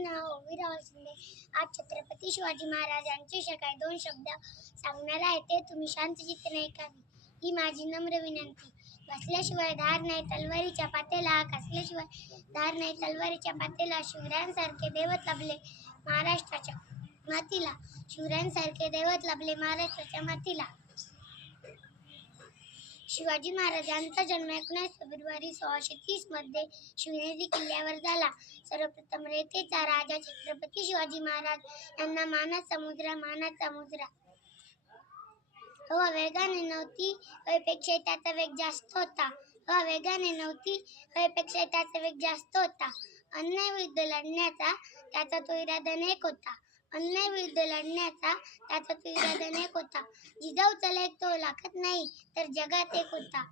नाव ओवीराव शिंदे. आज छत्रपती शिवाजी महाराजांचे काही 2 शब्द सांगणार आहे, ते तुम्ही शांतचित्ताने ऐकावे ही माझी नम्र विनंती. बसल्याशिवाय धार नाही तलवारीच्या पातेला, कसल्याशिवाय धार नाही तलवारीच्या पातेला. शिवरायांसारखे दैवत लाभले महाराष्ट्राच्या मातीला, शिवरायांसारखे दैवत लाभले महाराष्ट्राच्या मातीला. शिवाजी महाराजांचा जन्म 19 फेब्रुवारी 1630 मध्ये शिवनेरी किल्ल्यावर झाला. सर्वप्रथम रयतेचा राजा छत्रपती शिवाजी महाराज यांना मानाचा मुजरा. हवा वेगाने नव्हती, हवेपेक्षा त्याचा वेग जास्त होता. अन्यायाविरुद्ध लढण्याचा त्याचा तो इरादा नेक होता. जिजाऊचा लेख तो लाखात नाही तर जगात एक होता.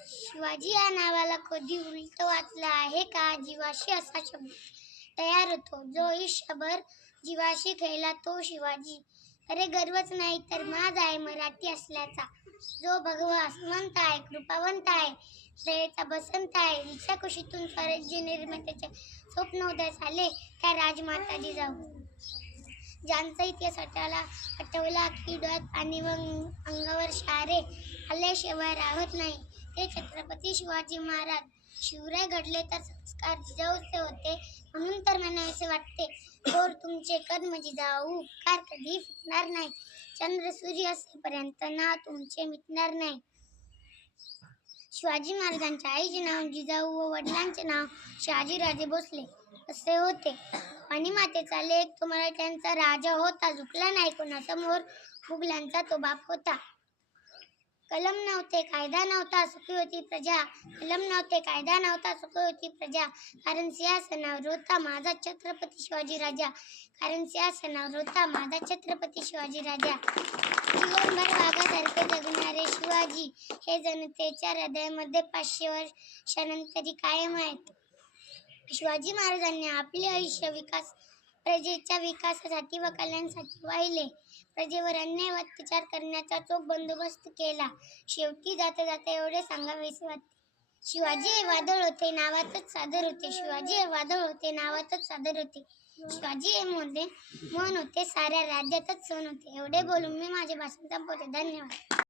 शिवाजी या नावाला कधी उलट वाचलं आहे का? जीवाशी असा शब्द तयार होतो, जो आयुष्यभर जीवाशी खेळला तो शिवाजी. अरे गर्वच नाही तर माज आहे मराठी असल्याचा, जो भगवा श्रीमंत आहे, कृपावंत आहे, दयेचा बसंत आहे. विचारकुशीतून स्वराज्य निर्मितीचे स्वप्न उदयास आले त्या राजमाता जिजाऊ, ज्यांचा इतिहास आठवला की डोळ्यात पाणी व अंगावर शहारे आल्याशिवाय राहत नाही, ते छत्रपती शिवाजी महाराज. शिवराय घडले तर संस्कार जिजाऊचे होते, म्हणून तर म्हणावेसे वाटते, थोर तुमचे कर्म जिजाऊ, उपकार कधी फिटणार नाही. चंद्र सूर्य असेपर्यंत ना तुमचे मिटणार नाही. शिवाजी महाराजांच्या आईचे नाव जिजाऊ व वडिलांचे नाव शहाजीराजे भोसले असे होते. आणि मातेचा लेक तो मराठ्यांचा राजा होता, झुकला नाही कोणासमोर, मुघलांचा तो बाप होता. कलम नव्हते, कायदा नव्हता, सुखी होती प्रजा. कारण सिंहासनावर होता माझा छत्रपती शिवाजी राजा. जीवनभर वाघासारखे जगणारे शिवाजी हे जनतेच्या हृदयामध्ये 500 वर्षानंतरही कायम आहेत. शिवाजी महाराजांनी आपले आयुष्य प्रजेच्या विकासासाठी व कल्याणासाठी वाहिले. प्रजेवर अन्याय व अत्याचार करण्याचा चोख बंदोबस्त केला. शेवटी जाता जाता एवढे सांगावेसे वाटते, शिवाजी हे वादळ होते नावातच सादर होते. शिवाजी हे मन होते, साऱ्या राज्यातच सण होते. एवढे बोलून मी माझे भाषण संपवते. धन्यवाद.